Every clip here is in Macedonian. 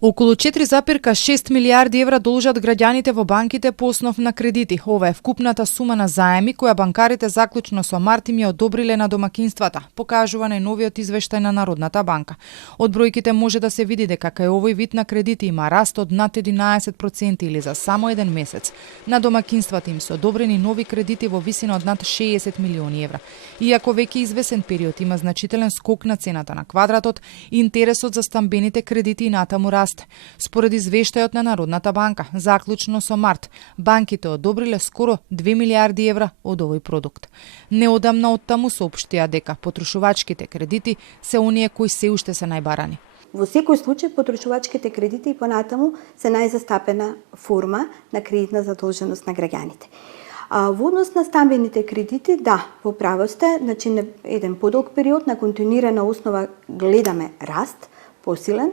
Околу 4,6 милиарди евра должат граѓаните во банките по основ на кредити. Ова е вкупната сума на заеми која банкарите заклучно со март им ја одобриле на домакинствата, покажува најновиот извештај на Народната банка. Од бројките може да се види дека кај овој вид на кредити има раст од над 11% или за само еден месец. На домакинствата им се одобрени нови кредити во висина од над 60 милиони евра. Иако веќе извесен период има значителен скок на цената на квадратот, интересот за стамбените кредити и натаму расте. Според извештајот на Народната банка, заклучно со март, банките одобриле скоро 2 милиарди евра од овој продукт. Неодамна оттаму соопштија дека потрошувачките кредити се оние кои се уште се најбарани. Во секој случај, потрошувачките кредити и понатаму се најзастапена форма на кредитна задолженост на граѓаните. Во однос на стамбените кредити, да, во право сте, значи на еден подолг период на континуирана основа гледаме раст, посилен,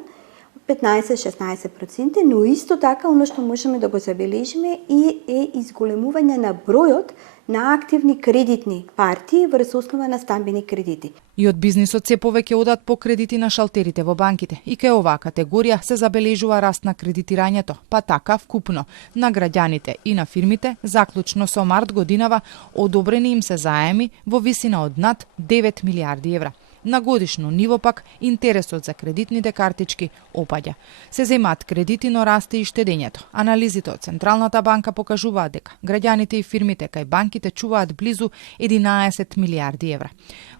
15-16%, но исто така оно што можеме да го забележиме и е изголемување на бројот на активни кредитни партии врз основа на стамбени кредити. И од бизнисот се повеќе одат по кредити на шалтерите во банките. И кај оваа категорија се забележува раст на кредитирањето, па така вкупно на граѓаните и на фирмите, заклучно со март годинава, одобрени им се заеми во висина од над 9 милиарди евра. На годишно ниво пак интересот за кредитните картички опаѓа. Се земаат кредити, но расте и штедењето. Анализите од Централната банка покажуваат дека граѓаните и фирмите кај банките чуваат близу 11 милиарди евра.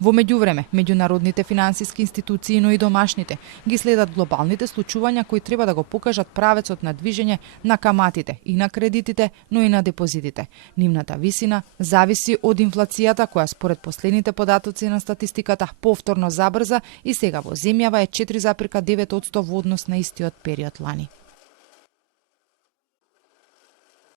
Во меѓувреме, меѓународните финансиски институции, но и домашните, ги следат глобалните случувања кои треба да го покажат правецот на движење на каматите и на кредитите, но и на депозитите. Нивната висина зависи од инфлацијата која според последните податоци на статистиката повторно забрза и сега во земјава е 4,9% во однос на истиот период лани.